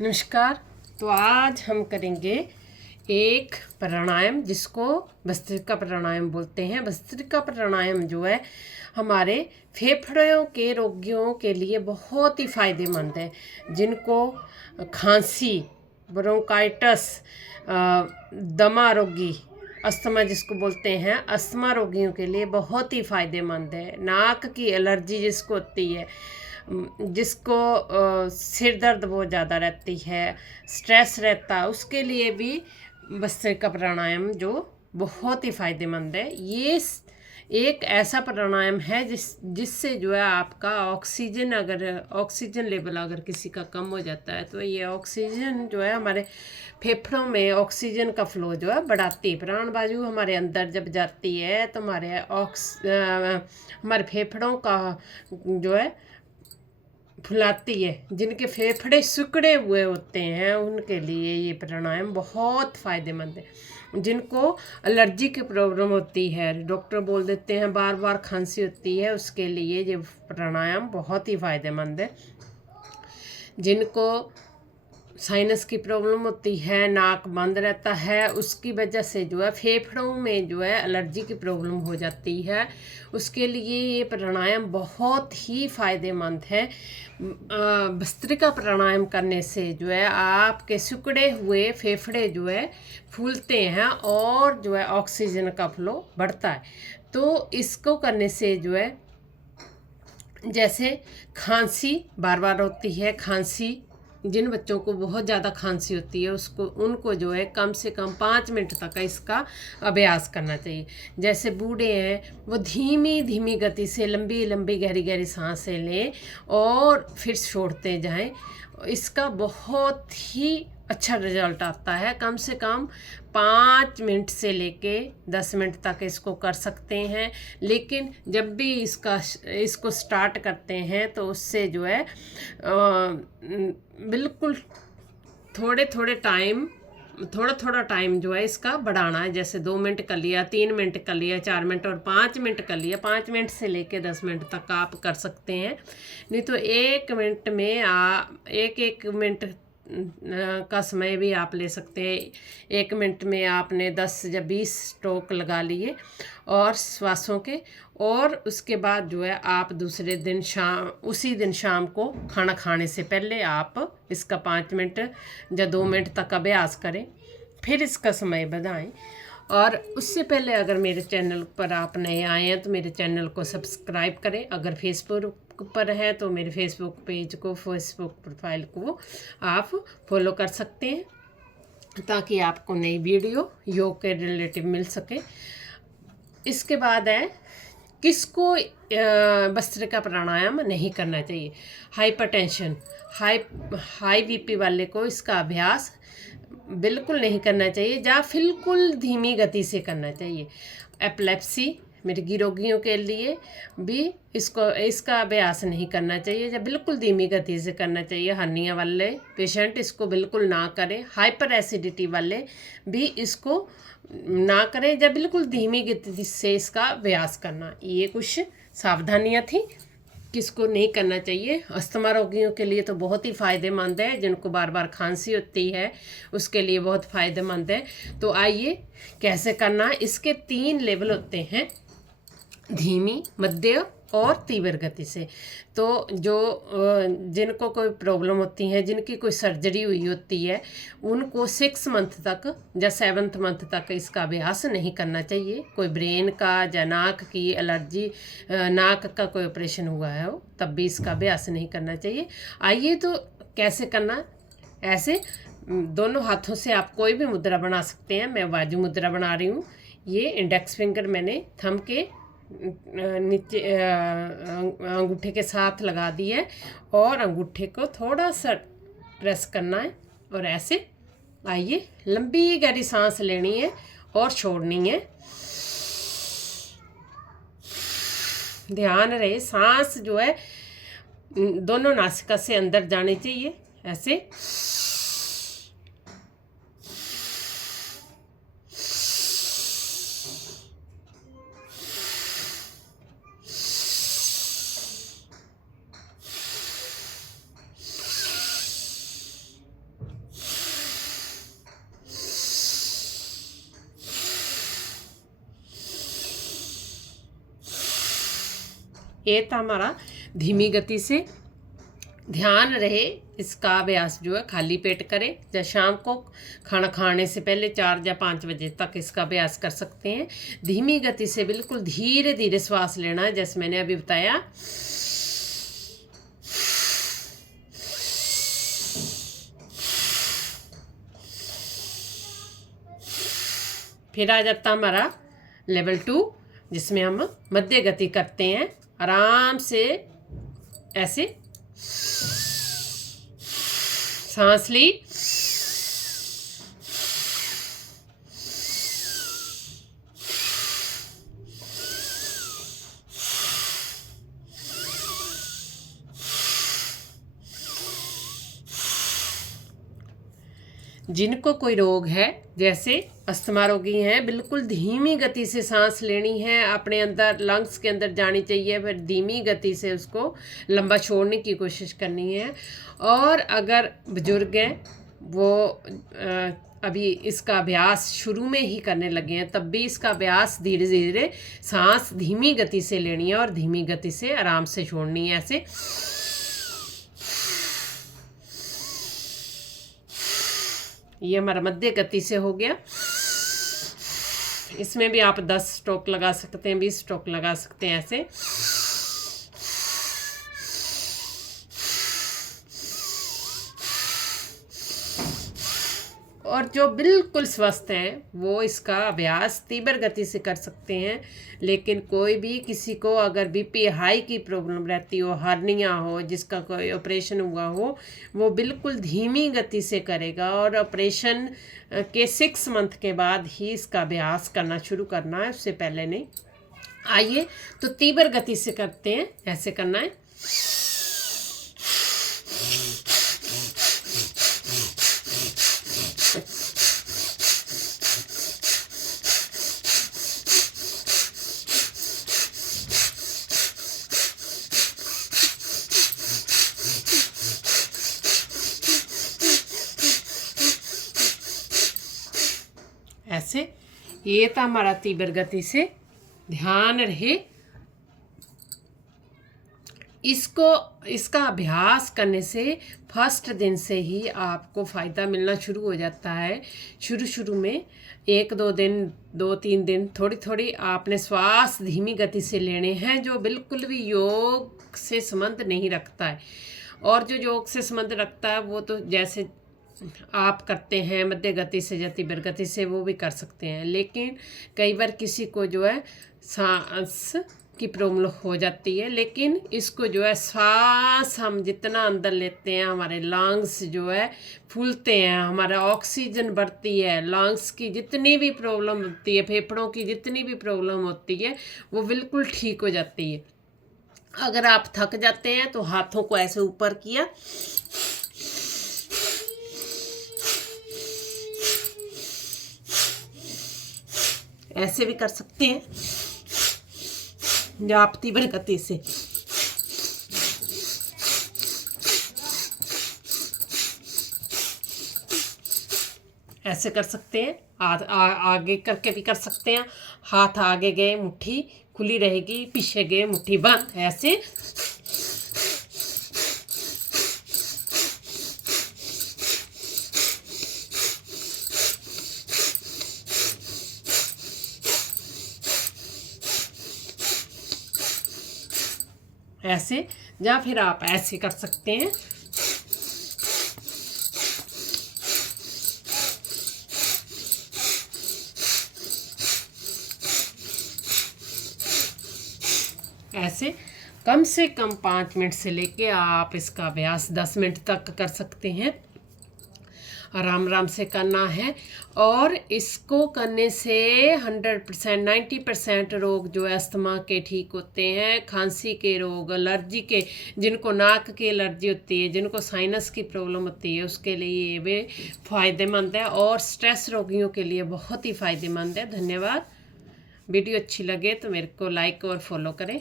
नमस्कार। तो आज हम करेंगे एक प्राणायाम जिसको भस्त्रिका प्राणायाम बोलते हैं। भस्त्रिका प्राणायाम जो है हमारे फेफड़ों के रोगियों के लिए बहुत ही फायदेमंद है। जिनको खांसी, ब्रोंकाइटिस, दमा रोगी, अस्थमा जिसको बोलते हैं, अस्थमा रोगियों के लिए बहुत ही फायदेमंद है। नाक की एलर्जी जिसको होती है, जिसको सिर दर्द बहुत ज़्यादा रहती है, स्ट्रेस रहता है, उसके लिए भी भस्त्रिका प्राणायाम जो बहुत ही फायदेमंद है। ये एक ऐसा प्राणायाम है जिससे जो है आपका ऑक्सीजन लेवल अगर किसी का कम हो जाता है तो ये ऑक्सीजन जो है हमारे फेफड़ों में ऑक्सीजन का फ्लो जो है बढ़ाती है। प्राण वायु हमारे अंदर जब जाती है तो हमारे फेफड़ों का जो है फुलाती है। जिनके फेफड़े सिकुड़े हुए होते हैं उनके लिए ये प्राणायाम बहुत फायदेमंद है। जिनको एलर्जी की प्रॉब्लम होती है, डॉक्टर बोल देते हैं बार बार खांसी होती है, उसके लिए ये प्राणायाम बहुत ही फायदेमंद है। जिनको साइनस की प्रॉब्लम होती है, नाक बंद रहता है, उसकी वजह से जो है फेफड़ों में जो है एलर्जी की प्रॉब्लम हो जाती है, उसके लिए ये प्राणायाम बहुत ही फायदेमंद है। भस्त्रिका प्राणायाम करने से जो है आपके सिकुड़े हुए फेफड़े जो है फूलते हैं और जो है ऑक्सीजन का फ्लो बढ़ता है। तो इसको करने से जो है जैसे खांसी बार बार होती है, खांसी जिन बच्चों को बहुत ज़्यादा खांसी होती है उनको जो है कम से कम 5 मिनट तक इसका अभ्यास करना चाहिए। जैसे बूढ़े हैं वो धीमी धीमी गति से लंबी लंबी गहरी गहरी सांसें लें और फिर छोड़ते जाएं। इसका बहुत ही अच्छा रिजल्ट आता है। कम से कम 5 मिनट से लेके 10 मिनट तक इसको कर सकते हैं। लेकिन जब भी इसको स्टार्ट करते हैं तो उससे जो है बिल्कुल थोड़ा थोड़ा टाइम जो है इसका बढ़ाना है। जैसे 2 मिनट कर लिया, 3 मिनट कर लिया, 4 मिनट और 5 मिनट कर लिया। 5 मिनट से लेके 10 मिनट तक आप कर सकते हैं। नहीं तो 1 मिनट में एक मिनट का समय भी आप ले सकते हैं। 1 मिनट में आपने 10 या 20 स्ट्रोक लगा लिए और श्वासों के, और उसके बाद जो है आप उसी दिन शाम को खाना खाने से पहले आप इसका 5 मिनट या 2 मिनट तक अभ्यास करें, फिर इसका समय बढ़ाएं। और उससे पहले अगर मेरे चैनल पर आप नए आए हैं तो मेरे चैनल को सब्सक्राइब करें। अगर फेसबुक पर है तो मेरे फेसबुक प्रोफाइल को आप फॉलो कर सकते हैं ताकि आपको नई वीडियो योग के रिलेटिव मिल सके। इसके बाद है किसको भस्त्रिका प्राणायाम नहीं करना चाहिए। हाइपरटेंशन, हाई बीपी वाले को इसका अभ्यास बिल्कुल नहीं करना चाहिए या बिल्कुल धीमी गति से करना चाहिए। एपिलेप्सी मिर्गी रोगियों के लिए भी इसका अभ्यास नहीं करना चाहिए या बिल्कुल धीमी गति से करना चाहिए। हर्निया वाले पेशेंट इसको बिल्कुल ना करें। हाइपर एसिडिटी वाले भी इसको ना करें या बिल्कुल धीमी गति से इसका अभ्यास करना। ये कुछ सावधानियाँ थी किसको नहीं करना चाहिए। अस्थमा रोगियों के लिए तो बहुत ही फ़ायदेमंद है। जिनको बार बार खांसी होती है उसके लिए बहुत फ़ायदेमंद है। तो आइए कैसे करना है। इसके 3 लेवल होते हैं, धीमी, मध्य और तीव्र गति से। तो जिनको कोई प्रॉब्लम होती है, जिनकी कोई सर्जरी हुई होती है, उनको 6 मंथ तक या 7th मंथ तक इसका अभ्यास नहीं करना चाहिए। कोई ब्रेन का या नाक की एलर्जी, नाक का कोई ऑपरेशन हुआ है हो तब भी इसका अभ्यास नहीं करना चाहिए। आइए तो कैसे करना। ऐसे दोनों हाथों से आप कोई भी मुद्रा बना सकते हैं। मैं बाजू मुद्रा बना रही हूँ। ये इंडेक्स फिंगर मैंने थंब के नीचे अंगूठे के साथ लगा दी है और अंगूठे को थोड़ा सा प्रेस करना है और ऐसे। आइए लंबी गहरी सांस लेनी है और छोड़नी है। ध्यान रहे सांस जो है दोनों नासिका से अंदर जानी चाहिए। ऐसे ये था हमारा धीमी गति से। ध्यान रहे इसका अभ्यास जो है खाली पेट करें, या शाम को खाना खाने से पहले 4 या 5 बजे तक इसका अभ्यास कर सकते हैं। धीमी गति से बिल्कुल धीरे धीरे श्वास लेना है, जैसे मैंने अभी बताया। फिर आ जाता हमारा लेवल 2, जिसमें हम मध्य गति करते हैं। आराम से ऐसे सांस ली, जिनको कोई रोग है, जैसे अस्थमा रोगी हैं, बिल्कुल धीमी गति से सांस लेनी है, अपने अंदर लंग्स के अंदर जानी चाहिए, फिर धीमी गति से उसको लंबा छोड़ने की कोशिश करनी है। और अगर बुजुर्ग हैं, वो अभी इसका अभ्यास शुरू में ही करने लगे हैं, तब भी इसका अभ्यास धीरे धीरे सांस धीमी गति से लेनी है और धीमी गति से आराम से छोड़नी है। ऐसे ये हमारा मध्य गति से हो गया। इसमें भी आप 10 स्ट्रोक लगा सकते हैं, 20 स्ट्रोक लगा सकते हैं ऐसे। और जो बिल्कुल स्वस्थ हैं वो इसका अभ्यास तीव्र गति से कर सकते हैं। लेकिन कोई भी किसी को अगर बीपी हाई की प्रॉब्लम रहती हो, हार्निया हो, जिसका कोई ऑपरेशन हुआ हो, वो बिल्कुल धीमी गति से करेगा। और ऑपरेशन के 6 मंथ के बाद ही इसका अभ्यास करना शुरू करना है, उससे पहले नहीं। आइए तो तीव्र गति से करते हैं। ऐसे करना है, ऐसे। ये था हमारा तीव्र गति से। ध्यान रहे इसका अभ्यास करने से फर्स्ट दिन से ही आपको फ़ायदा मिलना शुरू हो जाता है। शुरू में 1-2 दिन, 2-3 दिन थोड़ी थोड़ी आपने श्वास धीमी गति से लेने हैं, जो बिल्कुल भी योग से संबंध नहीं रखता है। और जो योग से संबंध रखता है वो तो जैसे आप करते हैं मध्य गति से या तीव्र गति से, वो भी कर सकते हैं। लेकिन कई बार किसी को जो है सांस की प्रॉब्लम हो जाती है, लेकिन इसको जो है सांस हम जितना अंदर लेते हैं, हमारे लंग्स जो है फूलते हैं, हमारा ऑक्सीजन बढ़ती है, लंग्स की जितनी भी प्रॉब्लम होती है, फेफड़ों की जितनी भी प्रॉब्लम होती है, वो बिल्कुल ठीक हो जाती है। अगर आप थक जाते हैं तो हाथों को ऐसे ऊपर किया, ऐसे भी कर सकते हैं, या आप तीव्र गति से। ऐसे कर सकते हैं, आगे करके भी कर सकते हैं। हाथ आगे गए मुट्ठी खुली रहेगी, पीछे गए मुट्ठी बंद। ऐसे ऐसे, या फिर आप ऐसे कर सकते हैं। ऐसे कम से कम 5 मिनट से लेके आप इसका अभ्यास 10 मिनट तक कर सकते हैं। आराम आराम से करना है। और इसको करने से 100% 90% रोग जो है अस्थमा के ठीक होते हैं। खांसी के रोग, एलर्जी के, जिनको नाक की एलर्जी होती है, जिनको साइनस की प्रॉब्लम होती है, उसके लिए वे फ़ायदेमंद है। और स्ट्रेस रोगियों के लिए बहुत ही फ़ायदेमंद है। धन्यवाद। वीडियो अच्छी लगे तो मेरे को लाइक और फॉलो करें।